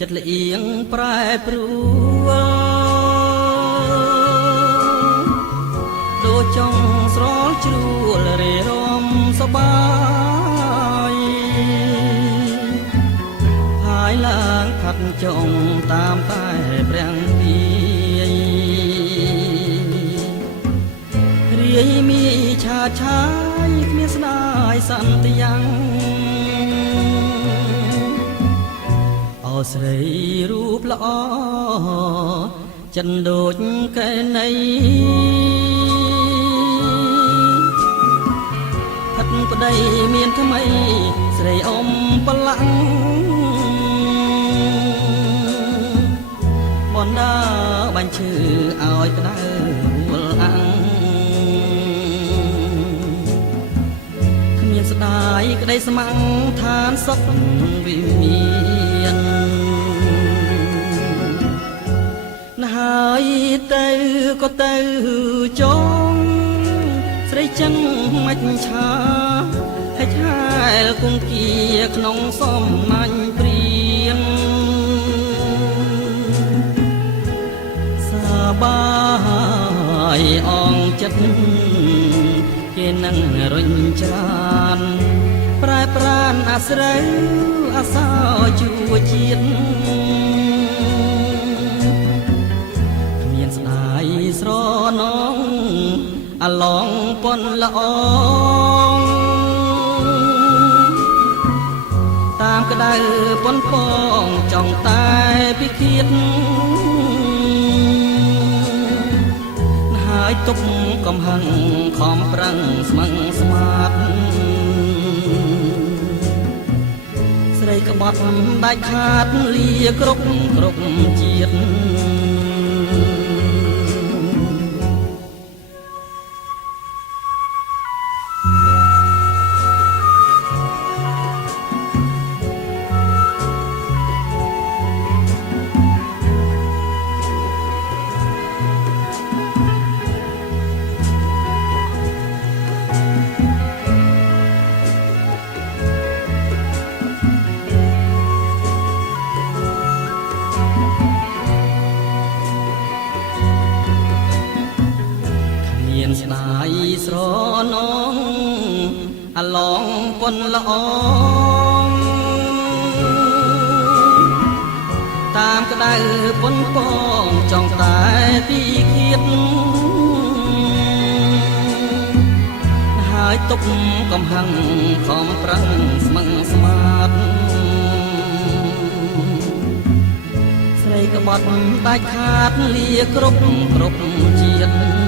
ចិត្តលៀងប្រែប្រួលដូចចង់ស្រលជ្រួលរេរំសបាយហើយឡើងផាត់ចង់តាមតែព្រះទីរាយមីឆាឆាយគ្មានស្ដាយសន្តិយ៉ាងអោស្រីរូបល្អចិនដូចកែណៃផាត់ប្តីមានថ្មីស្រីអ៊ំប្រឡាំងបណ្ដាបាញ់ឈឺឲ្យក្តៅវល់អាំងគ្មានស្ដាយក្តីស្ម័គ្រឋានសុខវិមានណាហើយទៅក៏ទៅចងស្រីចឹងមិនឆាហើយឆាលគង្គាក្នុងសំណាញ់ព្រៀងសាបាយអងចិត្តគេនឹងរុញច្រានប្រែប្រានអាស្រូវអាសោជួជាតិគ្មានស្ដាយស្រណងអាឡងពន់ល្អងតាមក្តៅពន់ពងចង់តែពិឃាតហើយទុកកំហឹងខំប្រឹងស្មឹងស្មាតស្រីក្បត់ដាច់ខាតលាគ្រប់ជាតិស្ដាយស្រណងអាឡងពន់ល្អងតាមក្តៅពន់ពងចង់តែពីឃាតហើយទុកកំហឹងខំប្រឹងស្មឹងស្មាតស្រីក្បត់ដាច់ខាតលាគ្រប់ជាតិ